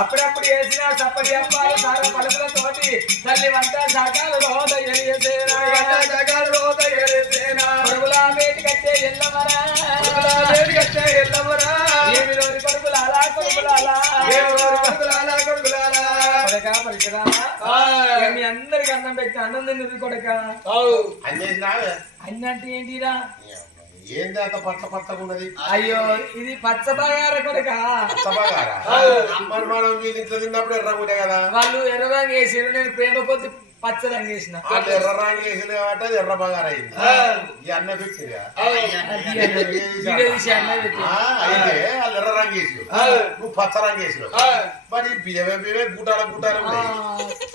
అప్పుడప్పుడు వేసిన చప్పటి అప్పాలు సార పలుకులతోటి తల్లి వంట శాఖలు పరుగులా వేటి కట్టే ఎల్లమరా ఏమిలోని పరుగులాలా కొడుకులాలా కొడక పరికరామా మీ అందరికి అన్నం పెట్టి అన్నం తిన్నది కొడక అన్ని అంటే ఏంటిరా ఏంది అంత పట్ల పట్టకున్నది అయ్యో ఇది పచ్చ బగార కొడక మరి మనం వీళ్ళ ఇంట్లో తిన్నప్పుడు ఎర్రగుంటే కదా వాళ్ళు ఎర్ర రంగు వేసారు నేను ప్రేమ కొద్ది పచ్చ రంగు వేసిన వాళ్ళు ఎర్ర రంగు వేసింది కాబట్టి అది ఎర్ర బగార అయింది ఈ అన్న పెట్టింది అయితే వాళ్ళు ఎర్ర రంగు వేసి నువ్వు పచ్చ రంగు వేసినావు మరి బియ్యమే గుటాల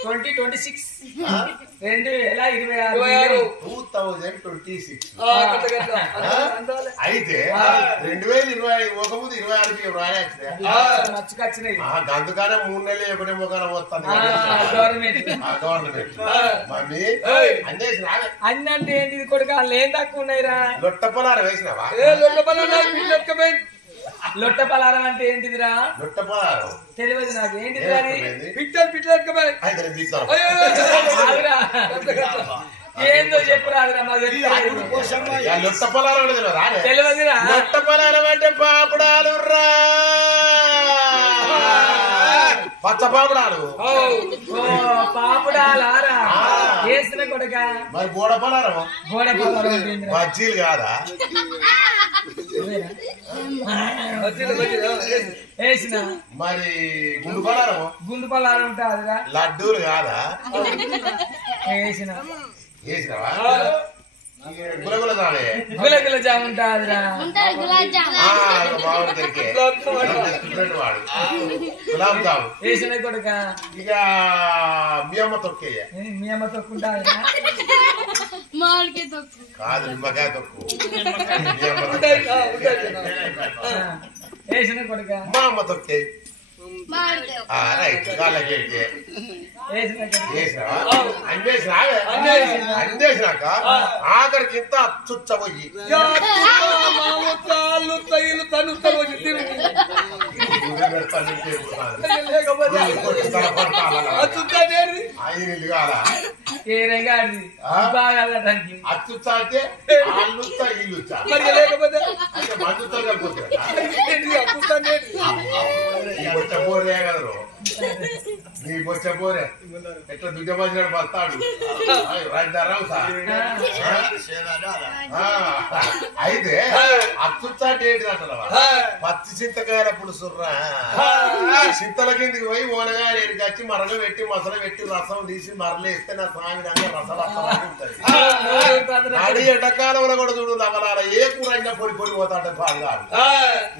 2026 అయితే 2020 ఒక ముందు 26 బియ్యం రాయాల్సిందే అందుకనే 3 నెలలు ఎప్పుడే మొక్కన వస్తాను గవర్నమెంట్ మమ్మీ అన్ని అంటే ఏంటి కొడుకు వాళ్ళు ఏం తక్కువ ఉన్నాయిరా లొట్ట పొలాలు వేసినావా లొట్ట పలారం అంటే ఏంటిదిరా లొట్ట పొలాలు తెలియదు నాకు ఏంటిది ఏందో చెప్పురాదురా లొట్ట పొలాలు తెలియదురా లొట్ట పొలాలు అంటే పాపడాలు రా పచ్చ పాపడాలు పాపడాలారా వేసిన కొడుక మరి బోడ పొలారం బజ్జీలు కాదా వేసిన మరి గుండు పలారం ఉంటుందిరా లడ్డూలు కాదా వేసిన వేసినవా గులగుల జామ్ ఉంటుందిరా గులాబ్ జాము వేసిన కొడుక ఇక మీ అమ్మ తొక్కేయ మీ అమ్మ తొక్కుంటాదిరా కాదు నిమ్మకాయ తొక్కు వేసిన కొడుక మా అమ్మ తొక్కే రైట్ అందేసినాక ఆఖరికి ఇంత అచ్చుచ్చబోయి అచ్చుచ్చా అంటే అల్లుచ్చా ఇల్లుచ్చా మందుతో పోరే కదరు నీ బొచ్చ పోరే ఎట్లా దుడ్డమచ్చినాడు బస్తాడు రావు సార్ అయితే అచ్చుచ్చా ఏంటి అంటారా పచ్చి చింతకాయల పులుసుర్రా చింతల కిందికి పోయి ఓనగా ఏడికి వచ్చి మరగ పెట్టి మసల పెట్టి రసం తీసి మరలేస్తే నా సాగినాక రసం ఉంటది అది ఎండాకాలంలో కూడా చూడు నవలాల ఏ కూర అయినా పొడి పోతాంటే బాగా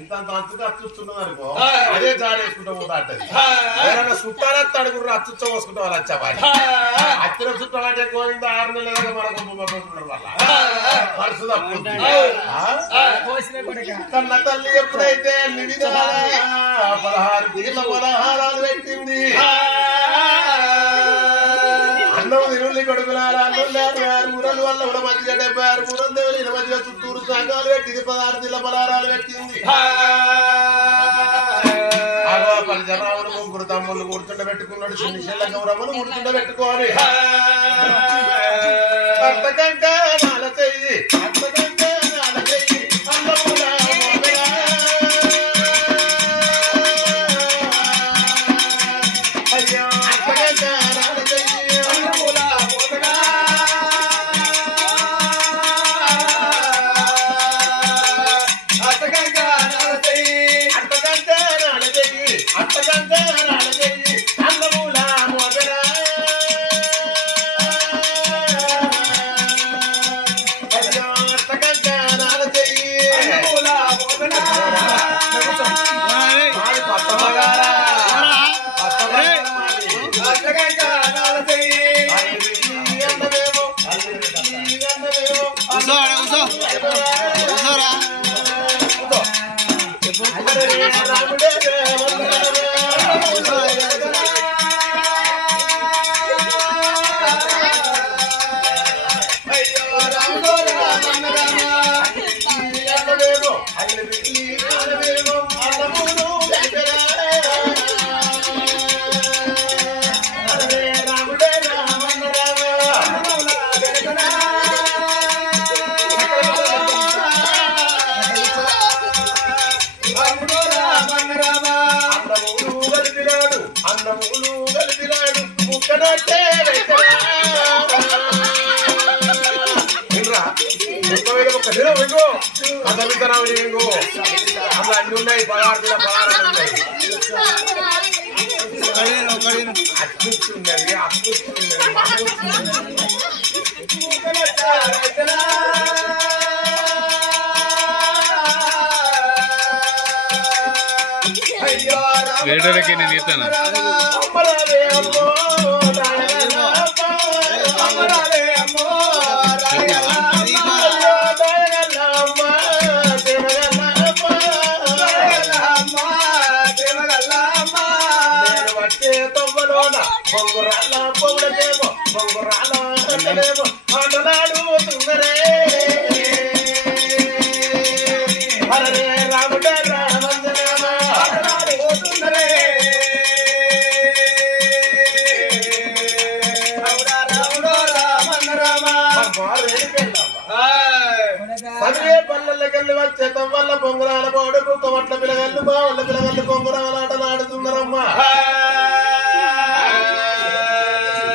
ఇంత అంచుగా అచ్చుస్తున్నది అనుకో అదే జాడేసుకుంటూ పోతాంటది చుట్టాలెత్త అడుగురు అచ్చుచ్చ పోసుకుంటా వాళ్ళు వచ్చావాడి అచ్చిన చుట్టాలంటే గోవింద 6 నెలల దాకా మనకు వల్ల పరుసు తప్పుతుంది కన్న తల్లి ఎప్పుడైతే 16 తీర్ల పలహారాలు పెట్టింది అన్నం తిరుల్లి కొడుకులారా ఊరలు వల్ల కూడా మంచిగా 76 ఊరలు దేవులు మధ్యగా చుట్టూరు సంఘాలు పెట్టింది 16 తీర్ల పలహారాలు పెట్టింది జనావులు 3 తమ్ముళ్ళు కూర్చుండ పెట్టుకున్నాడు చిన్న చెల్ల గౌరమ్మను కూర్చుండ పెట్టుకోవాలి అట్టకంటే నాల చెయ్యి అట్టకంటే నాల చెయ్యి అన్నములా అయ్యో అట్టకంటే నాల చెయ్యి అన్నములా అట్టకంటే నాల చెయ్యి అట్టకంటే నాల చెయ్యి అట్టకంటే నాల చెయ్యి అన్నములా మోదరా అయ్యో అట్టకంటే నాల చెయ్యి అన్నములా మోదరా మాది పట్ట మగారా అట్టకంటే నాల చెయ్యి అన్నదేమో అన్నదేమో రామలింగు అట్లా అన్ని ఉన్నాయి 16 కిలో 16 ఉన్నాయి అచ్చున్నది రేటోలకి నేను ఇస్తాను పొంగురాల పొంగుడేమో పొంగురాల ఆటలాడు తుంగరే హరే రాముడ రామంజనమ ఆటలాడు తుంగరే సర్వే పల్లెకెళ్ళి వచ్చేతం వల్ల పొంగురాల పోడుకు కొమట్ల పిల్లగల్లు బావుల పిల్లగల్లు పొంగురాల ఆటలాడుతున్నారమ్మా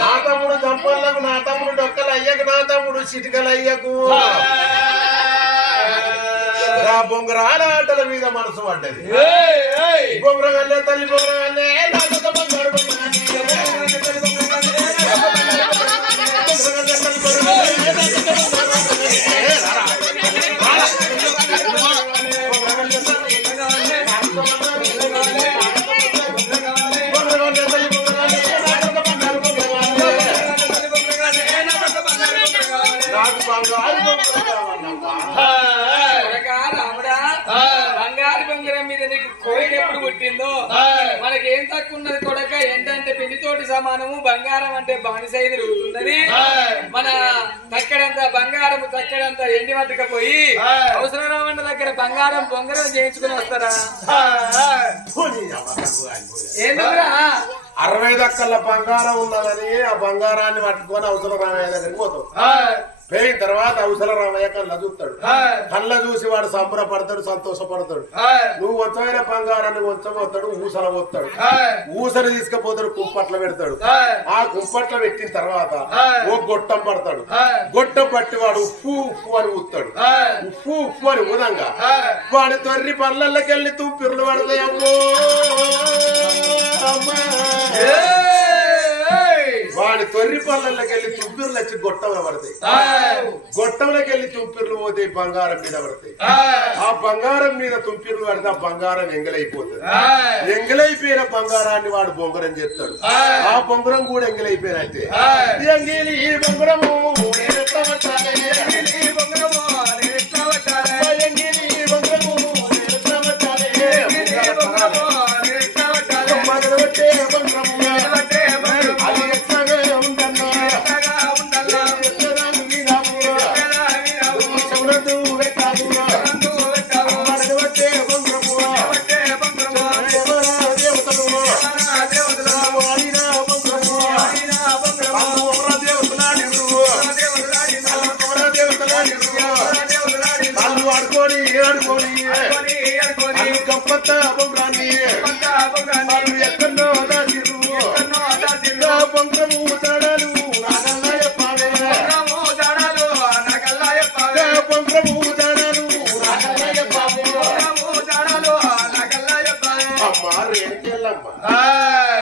నా తమ్ముడు చంపలకు నా తమ్ముడు డొక్కలు అయ్యకు నా తమ్ముడు చిటికలు అయ్యకు ఆ బొంగరాల ఆటల మీద మనసు పడ్డది బొంగరగల్లే తల్లి బొంగరగల్లే బంగారు బొంగరం మీద నీకు కోరిక ఎప్పుడు పుట్టిందో మనకేం తక్కువ ఉన్నది కొడక ఏంటంటే పెళ్లితోటి సమానము బంగారం అంటే బానిసై తిరుగుతుందని మన తక్కడంతా బంగారం తక్కడంతా ఎండి పట్టుకపోయి అవసరమైన దగ్గర బంగారం బొంగరం చేయించుకుని వస్తారా ఏంటరా 60 దక్కల బంగారం ఉన్నదని ఆ బంగారాన్ని పట్టుకొని అవసరం రామయ్య దగ్గరికి పోతాం పోయిన తర్వాత అవసరం రామయ్య కళ్ళ చూస్తాడు కళ్ళ చూసి వాడు సంబరపడతాడు సంతోషపడతాడు నువ్వు వచ్చమైన బంగారాన్ని ఉంచబోతాడు ఊసల పోతాడు ఊసలు తీసుకుపోతాడు కుంపట్ల పెడతాడు ఆ కుంపట్ల పెట్టిన తర్వాత ఓ గొట్టం పడతాడు గొట్టం పట్టి వాడు ఉప్పు ఉప్పు అని ఊతాడు ఉప్పు ఉప్పు అని ఊదంగా వాడి తొర్రి పళ్ళకెళ్ళి తుప్పిర్లు పడతాయి అమ్మో వాడి తొర్రి పళ్ళకెళ్ళి తుంపిర్లు వచ్చి గొట్టంలో పడతాయి గొట్టంలోకి వెళ్ళి తుంపిర్లు పోతే బంగారం మీద పడతాయి ఆ బంగారం మీద తుంపిర్లు పడితే ఆ బంగారం ఎంగలైపోతుంది ఎంగలైపోయిన బంగారాన్ని వాడు బొంగరం చేస్తాడు ఆ బొంగరం కూడా ఎంగలైపోయినట్టే ఎంగిలి ఈ బొంగరము